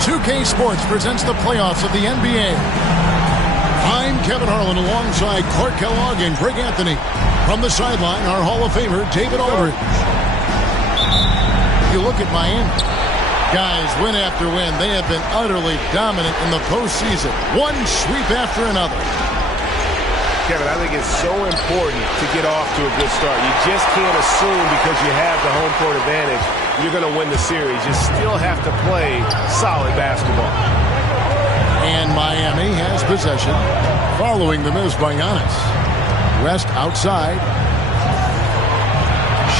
2K Sports presents the playoffs of the NBA. I'm Kevin Harlan alongside Clark Kellogg and Greg Anthony. From the sideline, our Hall of Famer, David Aldridge. You look at Miami. Guys, win after win, they have been utterly dominant in the postseason. One sweep after another. Kevin, I think it's so important to get off to a good start. You just can't assume because you have the home court advantage you're going to win the series. You still have to play solid basketball. And Miami has possession following the miss by Giannis. West outside.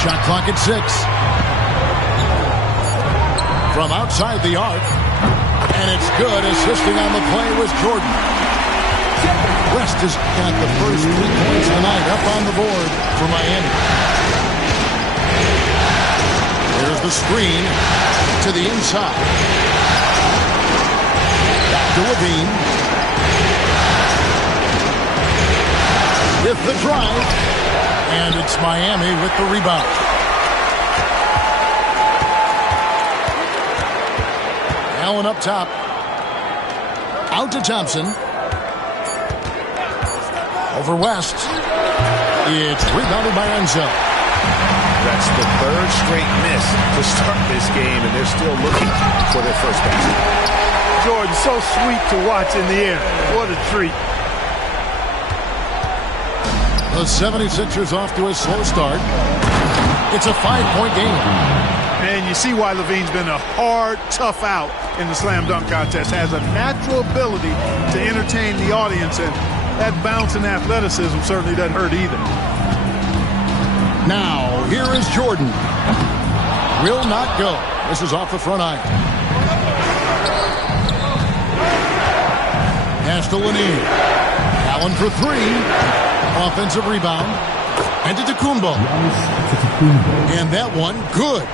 Shot clock at 6. From outside the arc. And it's good. Assisting on the play was Jordan. West has got the first 3 points tonight up on the board for Miami. There's the screen to the inside. Back to Levine. With the drive. And it's Miami with the rebound. Allen up top. Out to Thompson. Over West. It's rebounded by Enzo. That's the 3rd straight miss to start this game, and they're still looking for their first basket. Jordan, so sweet to watch in the air. What a treat. The 76ers off to a slow start. It's a 5-point game. And you see why Levine's been a hard, tough out in the slam dunk contest. Has a natural ability to entertain the audience, and that bounce and athleticism certainly doesn't hurt either. Now, here is Jordan. Will not go. This is off the front iron. Pass to Lanier. Allen for 3. Offensive rebound. And to Tacumbo. And that one, good.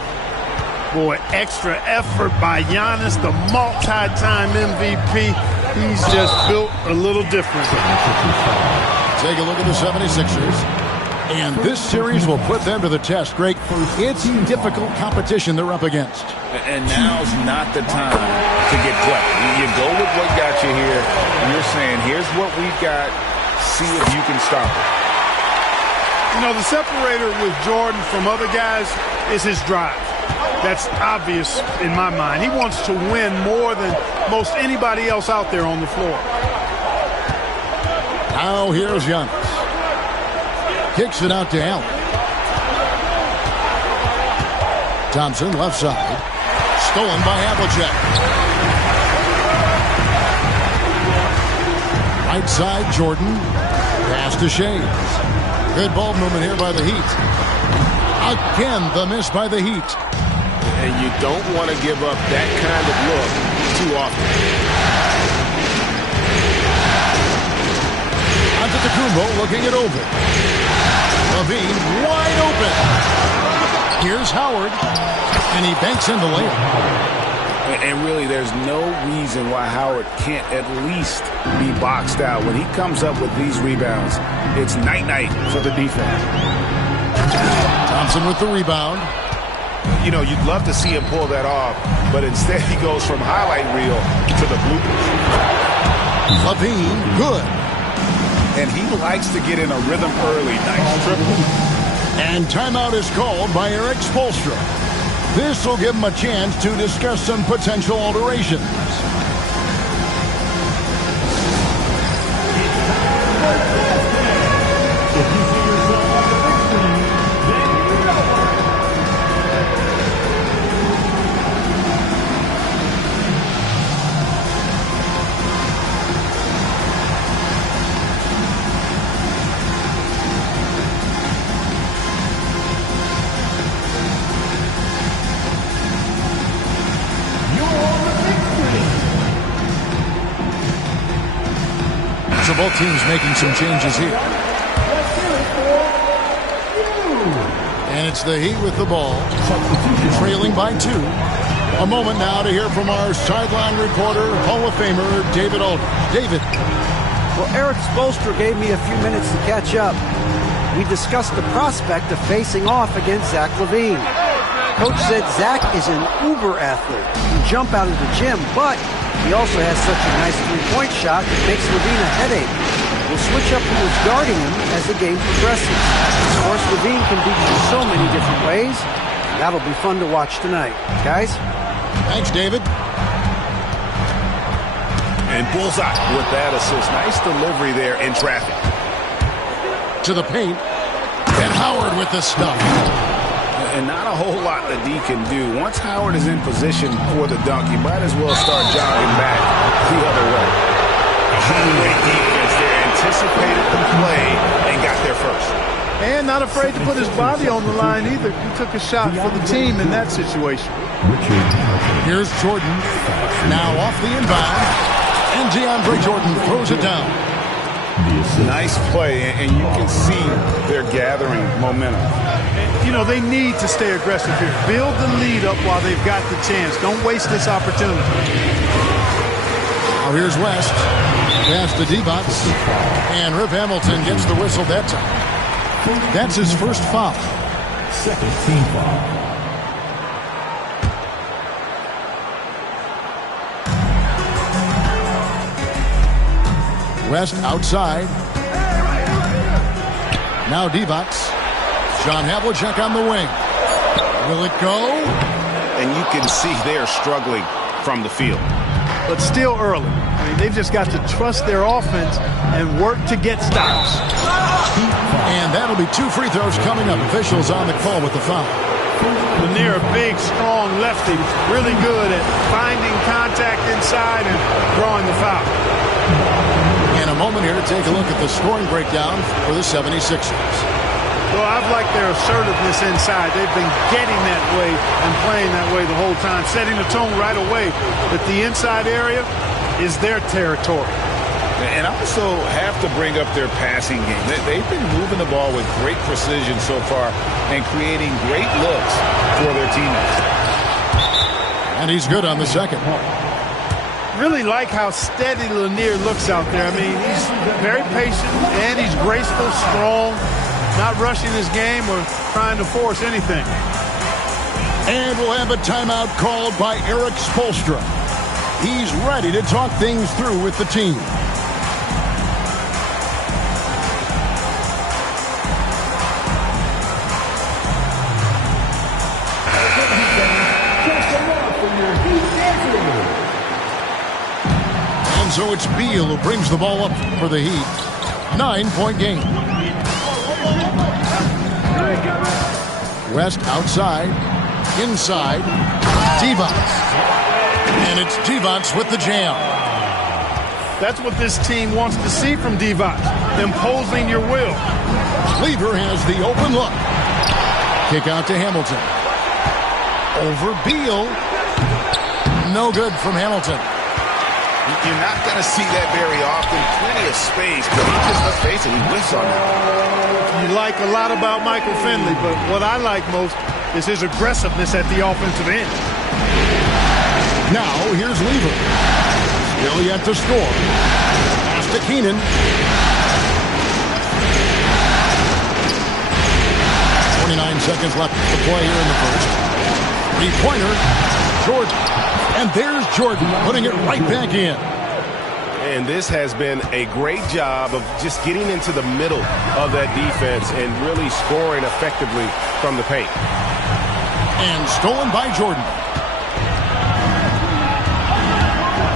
Boy, extra effort by Giannis, the multi-time MVP. He's just built a little different. Take a look at the 76ers. And this series will put them to the test, Greg. It's difficult competition they're up against. And now's not the time to get clever. You go with what got you here. And you're saying, here's what we've got. See if you can stop it. You know, the separator with Jordan from other guys is his drive. That's obvious in my mind. He wants to win more than most anybody else out there on the floor. Now here's Giannis. Kicks it out to Allen. Thompson left side. Stolen by Havlicek. Right side Jordan. Pass to Shades. Good ball movement here by the Heat. Again the miss by the Heat. And you don't want to give up that kind of look too often. Onto Tacumbo looking it over. Levine wide open. Here's Howard. And he banks in the layup. And really, there's no reason why Howard can't at least be boxed out. When he comes up with these rebounds, it's night-night for the defense. Thompson with the rebound. You know, you'd love to see him pull that off, but instead he goes from highlight reel to the bloopers. Levine, good. And he likes to get in a rhythm early. Nice triple. And timeout is called by Eric Spoelstra. This will give him a chance to discuss some potential alterations. So both teams making some changes here. And it's the Heat with the ball, trailing by 2. A moment now to hear from our sideline reporter, Hall of Famer, David Aldridge. David. Well, Eric Spoelstra gave me a few minutes to catch up. We discussed the prospect of facing off against Zach LaVine. Coach said Zach is an uber athlete. He can jump out of the gym, but he also has such a nice three-point shot that makes Levine a headache. We'll switch up who is guarding him as the game progresses. Of course, Levine can beat you so many different ways. That'll be fun to watch tonight. Guys? Thanks, David. And bullseye with that assist. Nice delivery there in traffic. To the paint. And Howard with the stuff. And not a whole lot that D can do. Once Howard is in position for the dunk, you might as well start jogging back the other way. Great defense there. Anticipated the play and got there first. And not afraid to put his body on the line either. He took a shot for the team in that situation. Here's Jordan. Now off the inbound. And DeAndre Jordan throws it down. Nice play, and you can see they're gathering momentum. You know, they need to stay aggressive here. Build the lead up while they've got the chance. Don't waste this opportunity. Now here's West. Pass to Divac. And Rip Hamilton gets the whistle that time. That's his first foul. Second team foul. West outside. Now Divac. John Havlicek on the wing. Will it go? And you can see they're struggling from the field. But still early. I mean, they've just got to trust their offense and work to get stops. And that'll be 2 free throws coming up. Officials on the call with the foul. Lanier, a big, strong lefty, really good at finding contact inside and drawing the foul. In a moment here to take a look at the scoring breakdown for the 76ers. Well, I've liked their assertiveness inside. They've been getting that way and playing that way the whole time, setting the tone right away that the inside area is their territory. And I also have to bring up their passing game. They've been moving the ball with great precision so far and creating great looks for their teammates. And he's good on the second. Really like how steady Lanier looks out there. I mean, he's very patient and he's graceful, strong, not rushing his game or trying to force anything. And we'll have a timeout called by Erik Spoelstra. He's ready to talk things through with the team. And so it's Beal who brings the ball up for the Heat. 9-point game. West outside. Inside. Divac. And it's Divac with the jam. That's what this team wants to see from Divac. Imposing your will. Cleaver has the open look. Kick out to Hamilton. Over Beal. No good from Hamilton. You're not going to see that very often. Plenty of space, but he just, let's face it, he whiffs on that. You like a lot about Michael Finley, but what I like most is his aggressiveness at the offensive end. Now, here's Lever. Still yet to score. Pass to Keenan. 29 seconds left to play here in the first. Three-pointer. Jordan. And there's Jordan putting it right back in. And this has been a great job of just getting into the middle of that defense and really scoring effectively from the paint. And stolen by Jordan.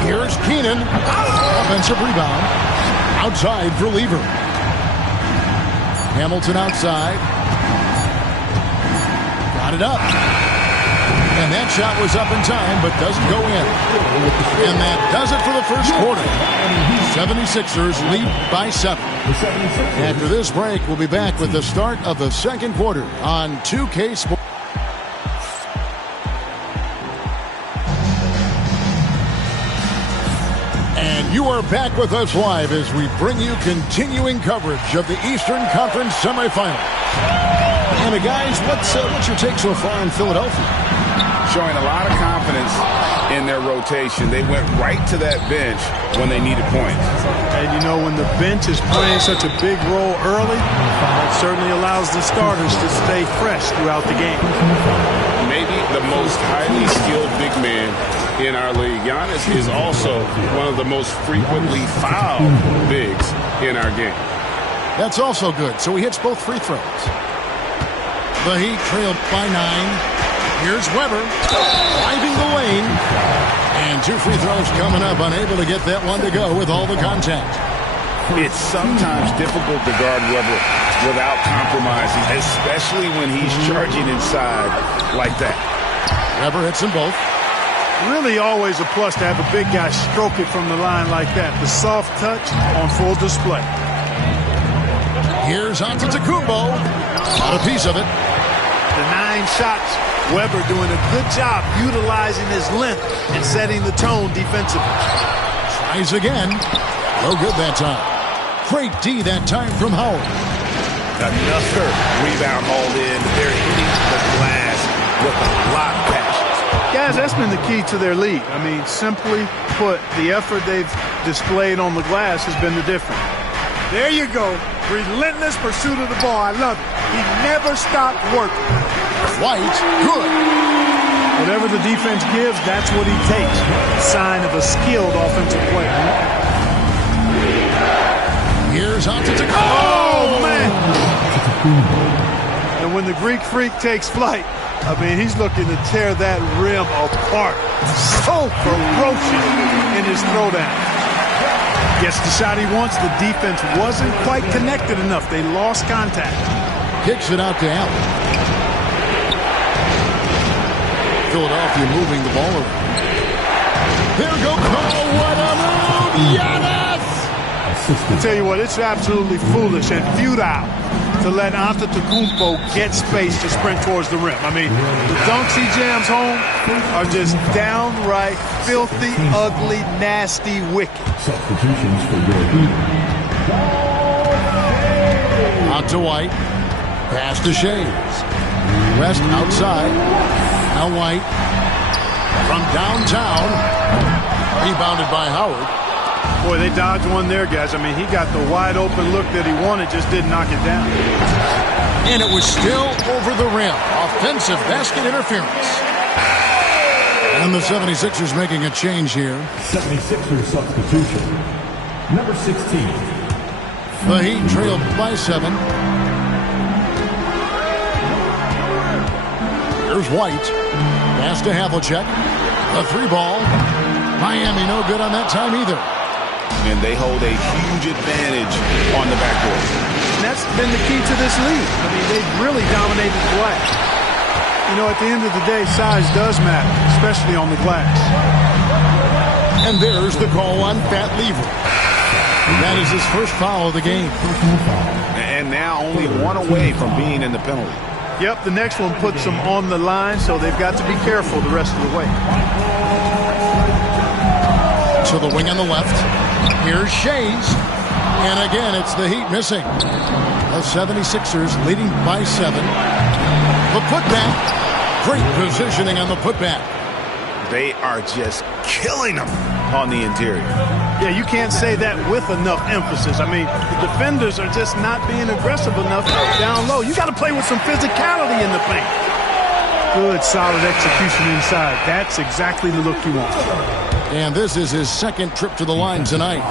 Here's Keenan. Offensive rebound. Outside for Lever. Hamilton outside. Got it up. And that shot was up in time, but doesn't go in. And that does it for the first quarter. 76ers lead by 7. After this break, we'll be back with the start of the second quarter on 2K Sports. And you are back with us live as we bring you continuing coverage of the Eastern Conference semifinals. And guys, what's your take so far in Philadelphia? Showing a lot of confidence in their rotation. They went right to that bench when they needed points. And you know, when the bench is playing such a big role early, that certainly allows the starters to stay fresh throughout the game. Maybe the most highly skilled big man in our league. Giannis is also one of the most frequently fouled bigs in our game. That's also good. So he hits both free throws. The Heat trailed by 9. Here's Weber driving the lane. And 2 free throws coming up. Unable to get that one to go with all the contact. It's sometimes difficult to guard Weber without compromising, especially when he's charging inside like that. Weber hits them both. Really always a plus to have a big guy stroke it from the line like that. The soft touch on full display. Here's Antetokounmpo. Got a piece of it. The 9 shots. Weber doing a good job utilizing his length and setting the tone defensively. Tries again. No good that time. Great D that time from Howard. Another rebound hauled in. They're hitting the glass with a lot of passion. Guys, that's been the key to their lead. I mean, simply put, the effort they've displayed on the glass has been the difference. There you go. Relentless pursuit of the ball. I love it. He never stopped working. White, good. Whatever the defense gives, that's what he takes. Sign of a skilled offensive player. Here's Antetokounmpo. Oh, man. And when the Greek Freak takes flight, I mean, he's looking to tear that rim apart. So ferocious in his throwdown. Gets the shot he wants. The defense wasn't quite connected enough. They lost contact. Kicks it out to Allen. Philadelphia moving the ball around. There goes. Oh, what a move! Giannis! I'll tell you what, it's absolutely foolish and futile to let Antetokounmpo get space to sprint towards the rim. I mean, the dunks he jams home are just downright filthy, ugly, nasty, wicked. Substitutions for your Heat. Out to White. Pass to Shays. West outside. Now White. From downtown. Rebounded by Howard. Boy, they dodged one there, guys. I mean, he got the wide open look that he wanted, just didn't knock it down. And it was still over the rim. Offensive basket interference. And the 76ers making a change here. 76ers substitution. Number 16. The Heat trailed by 7. Here's White. Pass to Havlicek. A 3-ball. Miami no good on that time either. And they hold a huge advantage on the backboard. And that's been the key to this league. I mean, they've really dominated the glass. You know, at the end of the day, size does matter, especially on the glass. And there's the call on Pat Lever. That is his first foul of the game. And now only one away from being in the penalty. Yep, the next one puts them on the line, so they've got to be careful the rest of the way. To the wing on the left. Here's Shays. And again, it's the Heat missing. The 76ers leading by 7. The putback. Great positioning on the putback. They are just killing them on the interior. Yeah, you can't say that with enough emphasis. I mean, the defenders are just not being aggressive enough down low. You got to play with some physicality in the paint. Good, solid execution inside. That's exactly the look you want. And this is his second trip to the line tonight.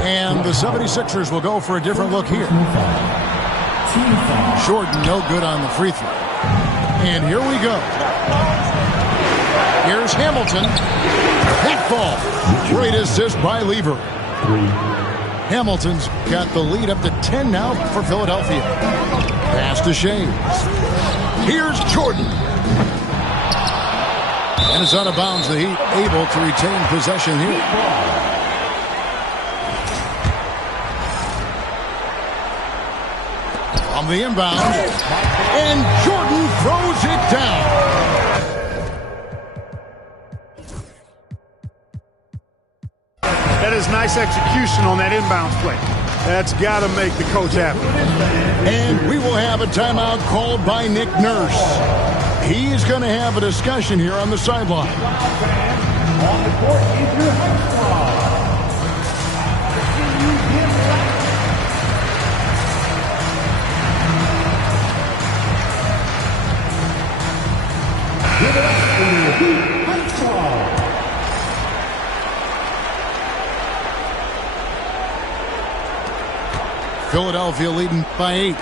And the 76ers will go for a different look here. Jordan no good on the free throw. And here we go. Here's Hamilton. That ball. Great assist by Lever. Hamilton's got the lead up to 10 now for Philadelphia. Pass to Shays. Here's Jordan. And it's out of bounds. The Heat able to retain possession here. On the inbound. And Jordan throws it down. That is nice execution on that inbounds play. That's got to make the coach happy. And we will have a timeout called by Nick Nurse. He's going to have a discussion here on the sideline. On the court is your house squad. Give Philadelphia leading by 8.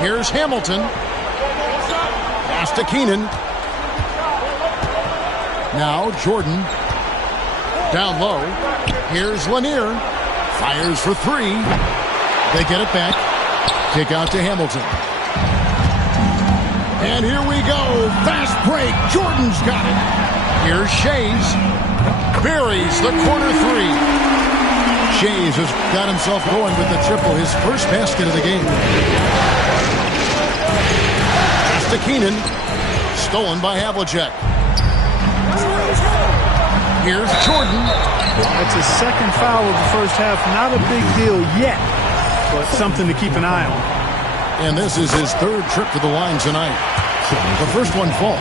Here's Hamilton. Pass to Keenan. Now Jordan. Down low. Here's Lanier. Fires for 3. They get it back. Kick out to Hamilton. And here we go. Fast break. Jordan's got it. Here's Shays. Buries the corner 3. Shays has got himself going with the triple, his first basket of the game. Pass to Keenan. Stolen by Havlicek. Here's Jordan. That's his second foul of the first half. Not a big deal yet, but something to keep an eye on. And this is his 3rd trip to the line tonight. The first one falls.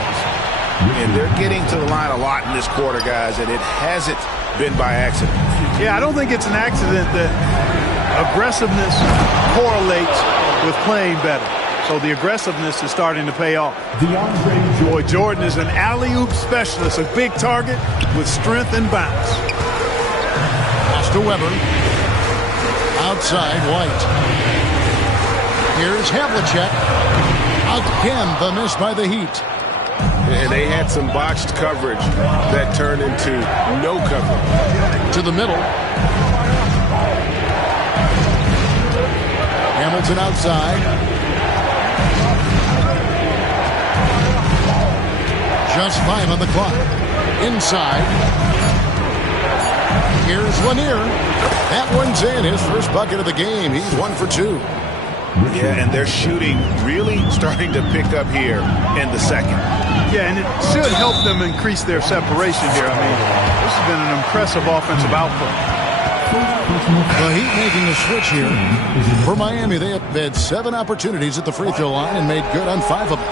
And they're getting to the line a lot in this quarter, guys, and it hasn't been by accident. Yeah, I don't think it's an accident that aggressiveness correlates with playing better. So the aggressiveness is starting to pay off. Boy, Jordan is an alley-oop specialist, a big target with strength and bounce. Pass to Weber. Outside, White. Here's Havlicek. Again, the miss by the Heat. And they had some botched coverage that turned into no coverage. To the middle. Hamilton outside. Just 5 on the clock. Inside. Here's Lanier. That one's in. His first bucket of the game. He's 1 for 2. Yeah, and their shooting really starting to pick up here in the second. Yeah, and it should help them increase their separation here. I mean, this has been an impressive offensive output. The Heat making the switch here. For Miami, they have had 7 opportunities at the free throw line and made good on 5 of them.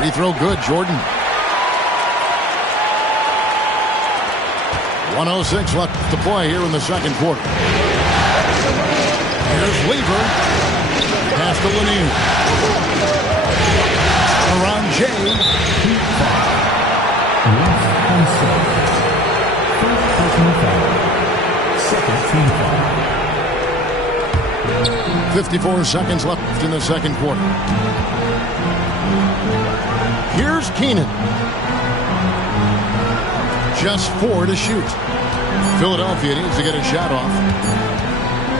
Free throw good, Jordan. 1:06 left to play here in the second quarter. Here's Lever. Pass to Lanier. Around Jay. 54 seconds left in the second quarter. Here's Keenan. Just 4 to shoot. Philadelphia needs to get a shot off.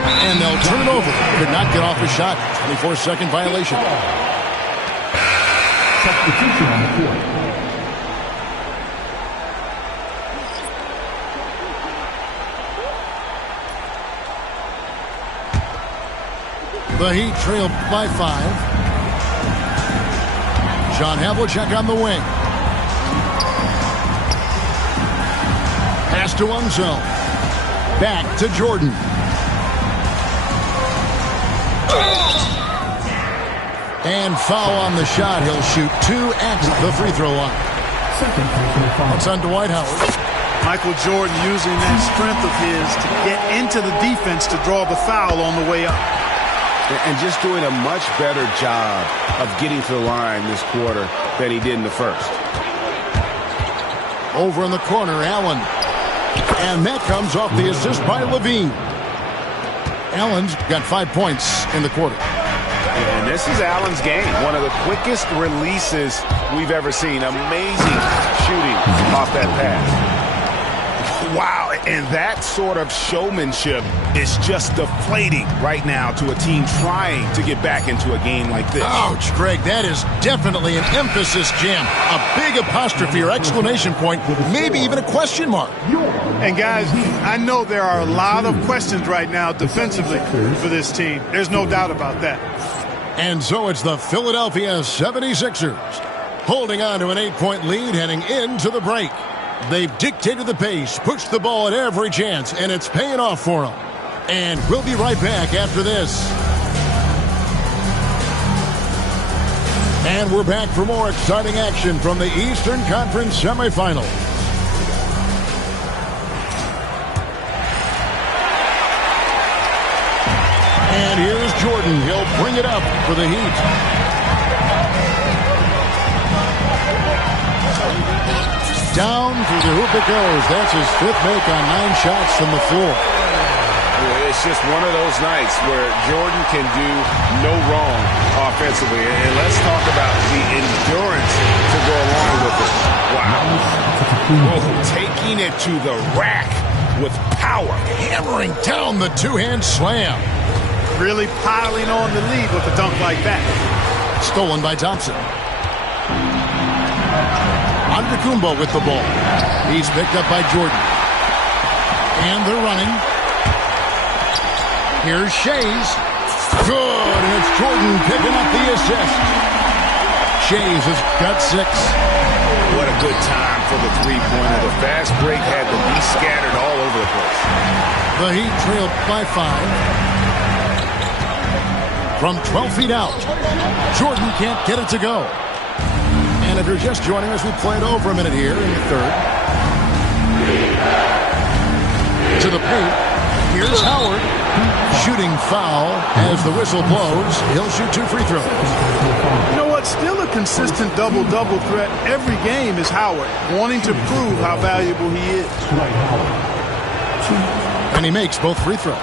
And they'll turn it over. Could not get off a shot. 24-second violation. Substitution on the court. The Heat trail by 5. John Havlicek on the wing. Pass to Unzel. Back to Jordan. And foul on the shot. He'll shoot 2 at the free throw line. It's on Dwight Howard. Michael Jordan using that strength of his to get into the defense to draw the foul on the way up. And just doing a much better job of getting to the line this quarter than he did in the first. Over in the corner, Allen. And that comes off the assist by Levine. Allen's got 5 points in the quarter. And this is Allen's game. One of the quickest releases we've ever seen. Amazing shooting off that pass. Wow, and that sort of showmanship is just deflating right now to a team trying to get back into a game like this. Ouch, Greg, that is definitely an emphasis jam. A big apostrophe or exclamation point, maybe even a question mark. And guys, I know there are a lot of questions right now defensively for this team. There's no doubt about that. And so it's the Philadelphia 76ers holding on to an 8-point lead heading into the break. They've dictated the pace, pushed the ball at every chance, and it's paying off for them. And we'll be right back after this. And we're back for more exciting action from the Eastern Conference semifinals. And here's Jordan. He'll bring it up for the Heat. Down through the hoop it goes. That's his 5th make on 9 shots from the floor. It's just one of those nights where Jordan can do no wrong offensively. And let's talk about the endurance to go along with it. Wow. Oh, taking it to the rack with power. Hammering down the two-hand slam. Really piling on the lead with a dunk like that. Stolen by Thompson. Antetokounmpo with the ball. He's picked up by Jordan. And they're running. Here's Shays. Good, and it's Jordan picking up the assist. Shays has got 6. What a good time for the three-pointer. The fast break had to be scattered all over the place. The Heat trailed by 5. From 12 feet out, Jordan can't get it to go. And if you're just joining us, we played over a minute here in the third. To the paint. Here's Howard. Shooting foul as the whistle blows. He'll shoot 2 free throws. You know what? Still a consistent double-double threat every game is Howard, wanting to prove how valuable he is. And he makes both free throws.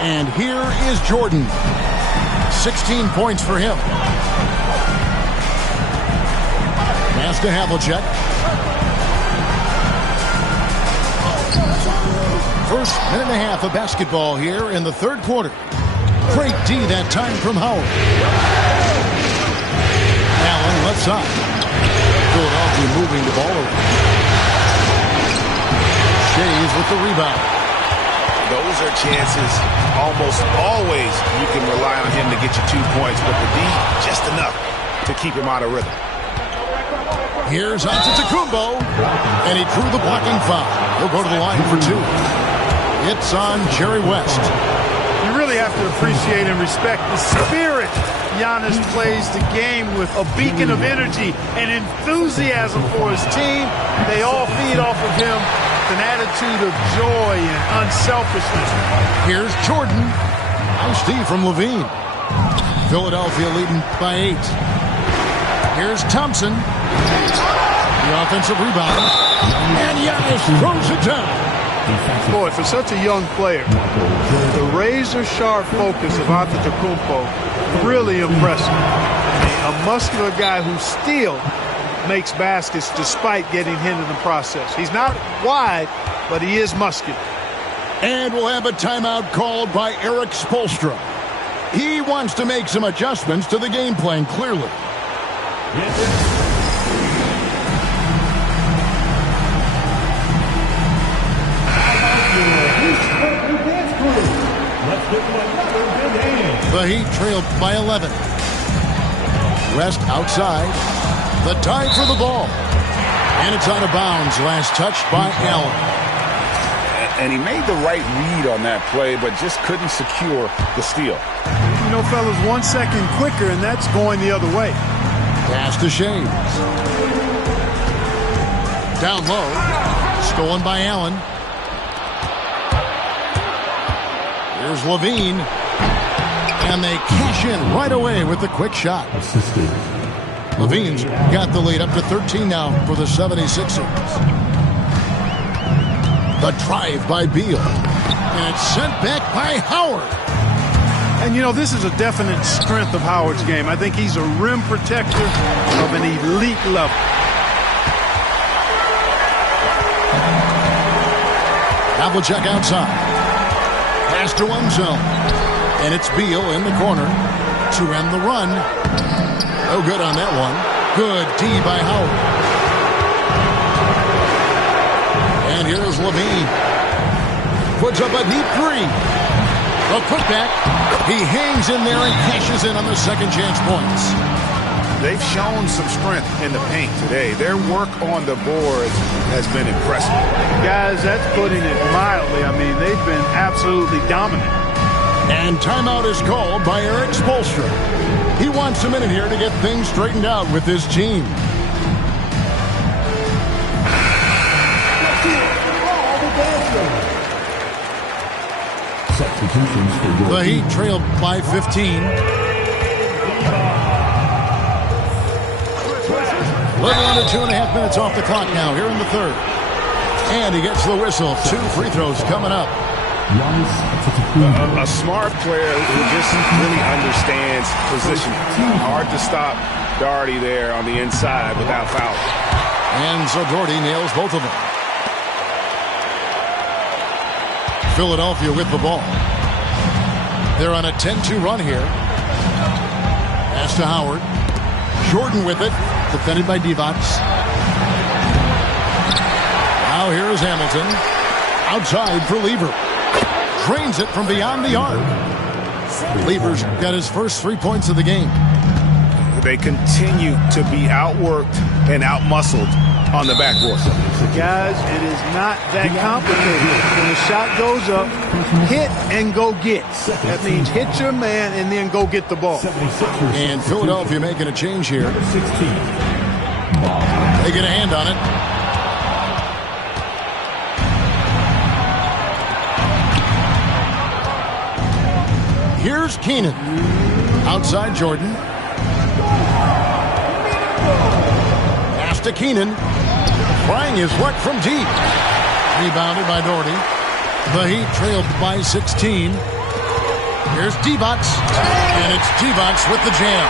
And here is Jordan. 16 points for him. Pass to Havlicek. First minute and a half of basketball here in the third quarter. Great D that time from Howard. Allen left side. Philadelphia moving the ball over. Shays with the rebound. Those are chances almost always you can rely on him to get you 2 points, but the D, just enough to keep him out of rhythm. Here's Antetokounmpo, and he drew the blocking foul. He'll go to the line for 2. It's on Jerry West. You really have to appreciate and respect the spirit Giannis plays the game with, a beacon of energy and enthusiasm for his team. They all feed off of him with an attitude of joy and unselfishness. Here's Jordan. Nice D from Levine. Philadelphia leading by 8. Here's Thompson. The offensive rebound. And Giannis throws it down. Boy, for such a young player, the razor-sharp focus of Antetokounmpo, really impressive. A muscular guy who still makes baskets despite getting hit in the process. He's not wide, but he is muscular. And we'll have a timeout called by Eric Spoelstra. He wants to make some adjustments to the game plan, clearly. The Heat trailed by 11. West outside. The dive for the ball. And it's out of bounds. Last touch by Allen. And he made the right read on that play, but just couldn't secure the steal. You know, fellas, 1 second quicker, and that's going the other way. Pass to Shays. Down low. Stolen by Allen. Here's Levine. And they cash in right away with the quick shot. Levine's got the lead up to 13 now for the 76ers. The drive by Beal. And it's sent back by Howard. And, you know, this is a definite strength of Howard's game. I think he's a rim protector of an elite level. Havlicek outside. Pass to one zone. And it's Beal in the corner to end the run. No good on that one. Good D by Howard. And here's Levine. Puts up a deep 3. A putback. He hangs in there and cashes in on the second chance points. They've shown some strength in the paint today. Their work on the boards has been impressive. Guys, that's putting it mildly. I mean, they've been absolutely dominant. And timeout is called by Eric Spoelstra. He wants a minute here to get things straightened out with his team. The Heat trailed by 15. Little under 2.5 minutes off the clock now here in the third. And he gets the whistle. 2 free throws coming up. A smart player who just really understands positioning. Hard to stop Doherty there on the inside without foul. And so Doherty nails both of them. Philadelphia with the ball. They're on a 10-2 run here. Pass to Howard. Jordan with it. Defended by Divac. Now here is Hamilton. Outside for Lever. Drains it from beyond the arc. Lever's got his first 3 points of the game. They continue to be outworked and outmuscled on the backboard. Guys, it is not that complicated. When the shot goes up, hit and go get. That means hit your man and then go get the ball. And Philadelphia making a change here. They get a hand on it. Here's Keenan. Outside Jordan. Pass to Keenan. Trying his luck from deep. Rebounded by Doherty. The Heat trailed by 16. Here's Divac. And it's Divac with the jam.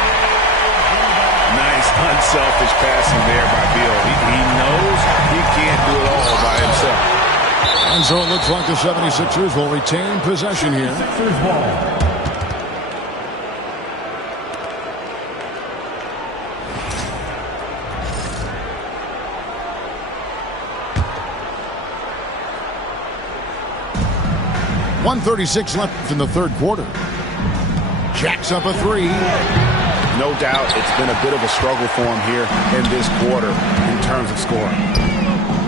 Nice, unselfish passing there by Beal. He knows he can't do it all by himself. And so it looks like the 76ers will retain possession here. Sixers ball. .136 left in the third quarter. Jacks up a 3. No doubt it's been a bit of a struggle for him here in this quarter in terms of scoring.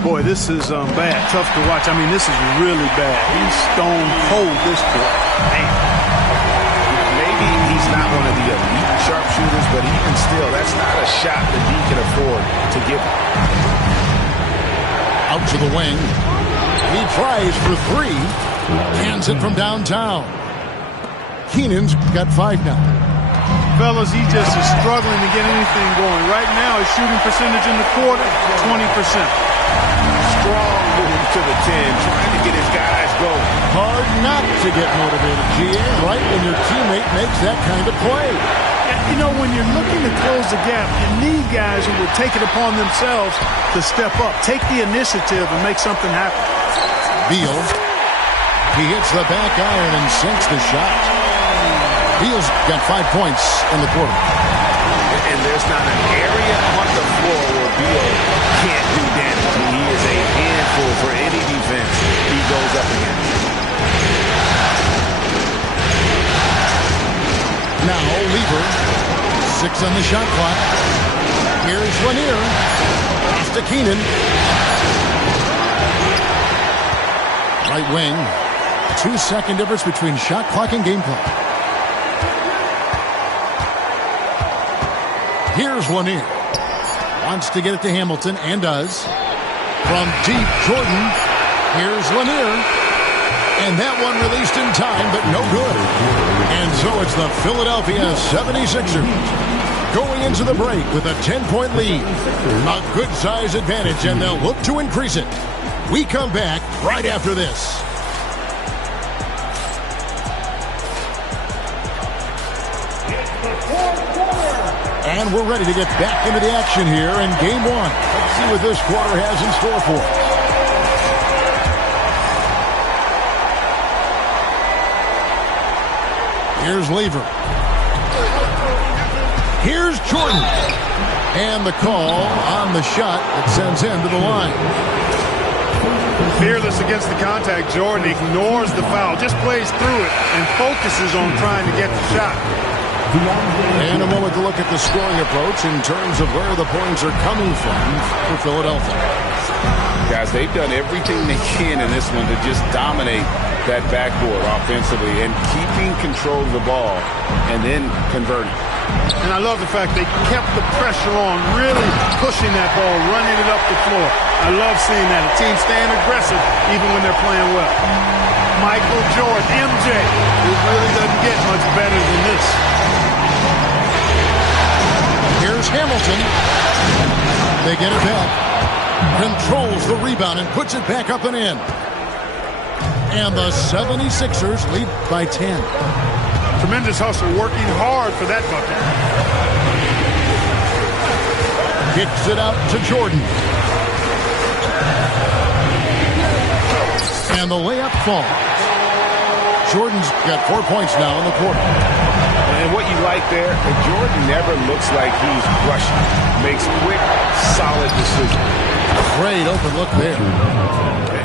Boy, this is bad. Tough to watch. I mean, this is really bad. He's stone cold this quarter. Man. Maybe he's not one of the elite sharpshooters, but even still, that's not a shot that he can afford to give him. Out to the wing. He tries for 3. Hands it from downtown. Keenan's got 5 now. Fellas, he just is struggling to get anything going. Right now, his shooting percentage in the quarter, 20%. Strong move to the 10, trying to get his guys going. Hard not to get motivated, GA, right when your teammate makes that kind of play. You know, when you're looking to close the gap, you need guys who will take it upon themselves to step up, take the initiative, and make something happen. Beal. He hits the back iron and sinks the shot. Beal's got 5 points in the quarter. And there's not an area on the floor where Beal can't do damage. He is a handful for any defense he goes up against. Now Lever. 6 on the shot clock. Here's Lanier. Pass to Keenan. Right wing. 2-second difference between shot clock and game clock. Here's Lanier. Wants to get it to Hamilton and does. From deep, Jordan. Here's Lanier. And that one released in time, but no good. And so it's the Philadelphia 76ers going into the break with a 10-point lead. A good size advantage, and they'll look to increase it. We come back right after this. And we're ready to get back into the action here in Game 1. Let's see what this quarter has in store for us. Here's Lever. Here's Jordan. And the call on the shot that sends him to the line. Fearless against the contact, Jordan ignores the foul, just plays through it and focuses on trying to get the shot. And a moment to look at the scoring approach in terms of where the points are coming from for Philadelphia. Guys, they've done everything they can in this one to just dominate that backboard offensively and keeping control of the ball and then converting. And I love the fact they kept the pressure on, really pushing that ball, running it up the floor. I love seeing that. A team staying aggressive even when they're playing well. Michael Jordan, MJ, it really doesn't get much better than this. Here's Hamilton. They get it back. controls the rebound and puts it back up and in. And the 76ers lead by 10. Tremendous hustle, working hard for that bucket. Kicks it out to Jordan. And the layup falls. Jordan's got 4 points now in the quarter. And what you like there, Jordan never looks like he's rushing. Makes quick, solid decisions. Great open look there.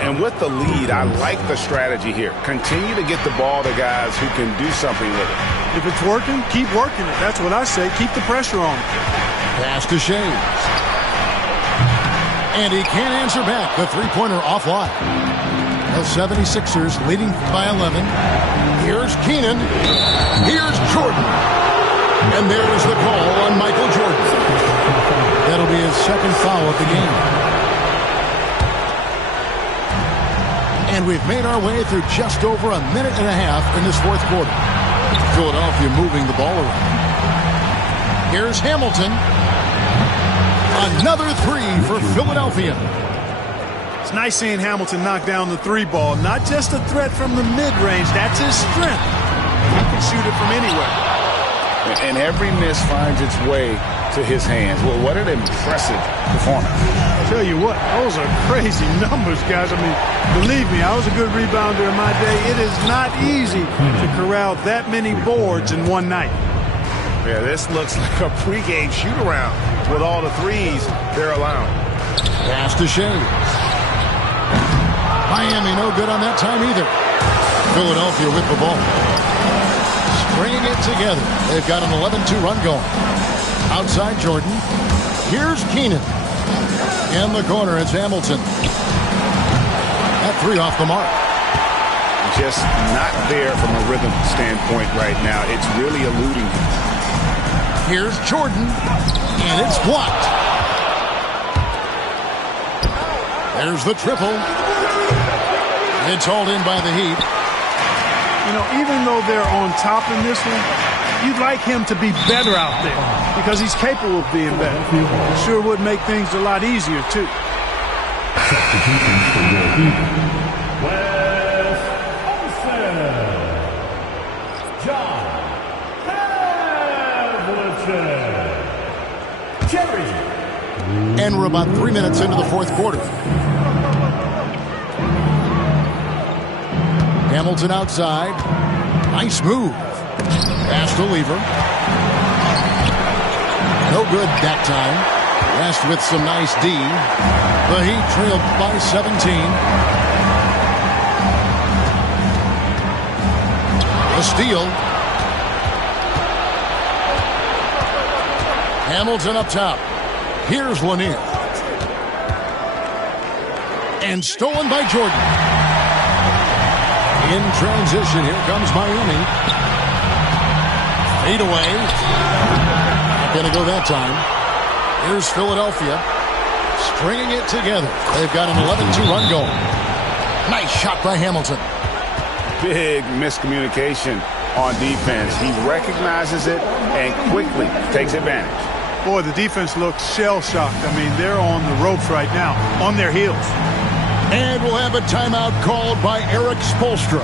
And with the lead, I like the strategy here. Continue to get the ball to guys who can do something with it. If it's working, keep working it. That's what I say. Keep the pressure on. Pass to Shea. And he can't answer back. The three-pointer offline. The 76ers leading by 11. Here's Keenan. Here's Jordan. And there's the call on Michael Jordan. That'll be his second foul of the game. And we've made our way through just over a minute and a half in this fourth quarter. Philadelphia moving the ball around. Here's Hamilton. Another three for Philadelphia. It's nice seeing Hamilton knock down the three ball. Not just a threat from the mid-range. That's his strength. He can shoot it from anywhere. And every miss finds its way to his hands. Well, what an impressive performance. I'll tell you what, those are crazy numbers, guys. I mean, believe me, I was a good rebounder in my day. It is not easy to corral that many boards in one night. Yeah, this looks like a pregame shoot-around with all the threes they're allowing. Pass to Shea. Miami no good on that time either. Philadelphia with the ball. Stringing it together. They've got an 11-2 run going. Outside Jordan. Here's Keenan. In the corner, it's Hamilton. That three off the mark. Just not there from a rhythm standpoint right now. It's really eluding him. Here's Jordan. And it's blocked. There's the triple. It's hauled in by the Heat. You know, even though they're on top in this one, you'd like him to be better out there because he's capable of being better. It sure would make things a lot easier, too. And we're about 3 minutes into the fourth quarter. Hamilton outside. Nice move. Pass to Lever. No good that time. West with some nice D. The Heat trailed by 17. A steal. Hamilton up top. Here's Lanier. And stolen by Jordan. In transition, here comes Miami. Fade away. Not going to go that time. Here's Philadelphia. Stringing it together. They've got an 11-2 run going. Nice shot by Hamilton. Big miscommunication on defense. He recognizes it and quickly takes advantage. Boy, the defense looks shell-shocked. I mean, they're on the ropes right now, on their heels. And we'll have a timeout called by Eric Spoelstra.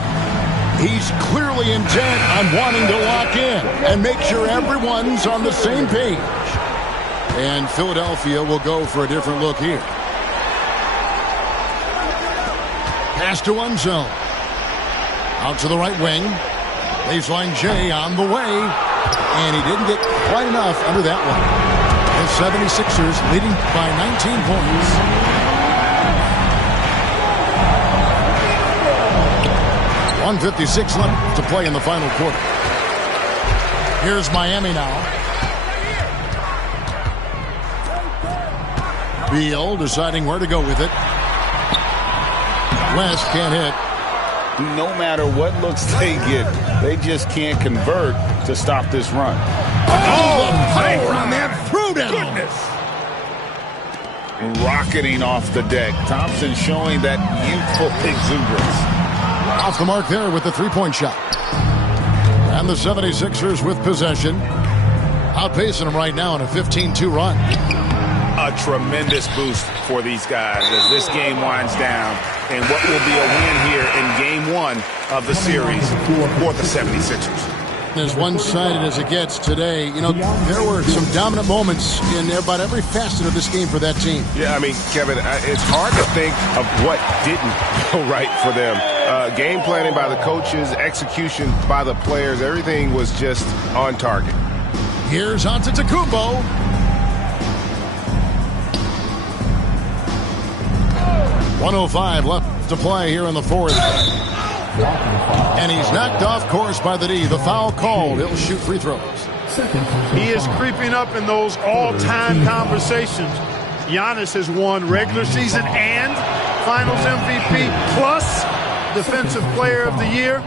He's clearly intent on wanting to lock in and make sure everyone's on the same page. And Philadelphia will go for a different look here. Pass to Unzel. Out to the right wing. Baseline J on the way. And he didn't get quite enough under that one. The 76ers leading by 19 points. .156 left to play in the final quarter. Here's Miami now. Beal deciding where to go with it. West can't hit. No matter what looks they get, they just can't convert to stop this run. Oh, power on that throwdown. Rocketing off the deck. Thompson showing that youthful exuberance. Off the mark there with the three-point shot. And the 76ers with possession. Outpacing them right now in a 15-2 run. A a tremendous boost for these guys as this game winds down and what will be a win here in Game 1 of the series for the 76ers. As one-sided as it gets today, you know, there were some dominant moments in about every facet of this game for that team. Yeah, I mean, Kevin, it's hard to think of what didn't go right for them. Game planning by the coaches, execution by the players, everything was just on target. Here's Antetokounmpo. .105 left to play here in the fourth. And he's knocked off course by the D. The foul called. He'll shoot free throws. He is creeping up in those all-time conversations. Giannis has won regular season and Finals MVP plus Defensive Player of the Year.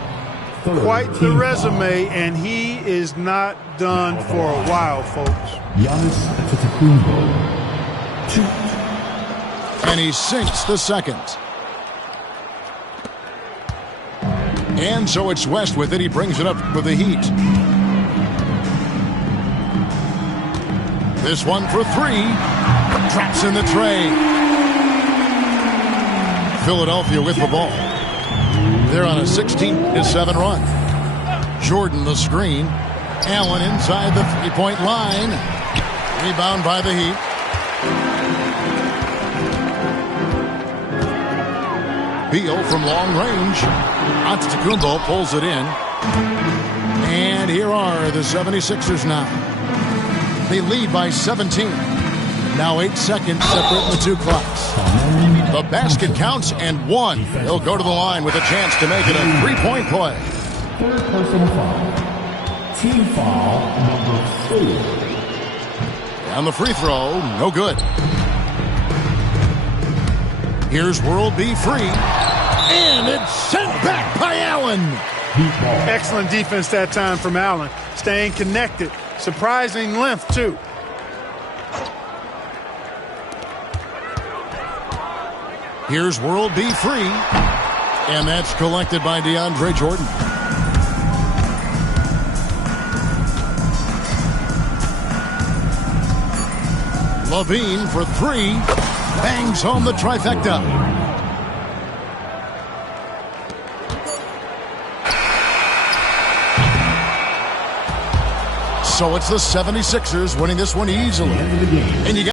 Quite the resume, and he is not done for a while, folks. Giannis Antetokounmpo. And he sinks the second. And so it's West with it. He brings it up with the Heat. This one for three. Drops in the tray. Philadelphia with the ball. They're on a 16-7 run. Jordan the screen. Allen inside the three-point line. Rebound by the Heat. Beal from long range. Antetokounmpo pulls it in. And here are the 76ers now. They lead by 17. Now 8 seconds separating the two clocks. The basket counts and one. He'll go to the line with a chance to make it a three-point play. Third personal foul. Team foul number 4. And the free throw, no good. Here's World B free. And it's sent back by Allen. Excellent defense that time from Allen. Staying connected. Surprising length, too. Here's World B free. And that's collected by DeAndre Jordan. Levine for three. Bangs home the trifecta. So it's the 76ers winning this one easily. And you got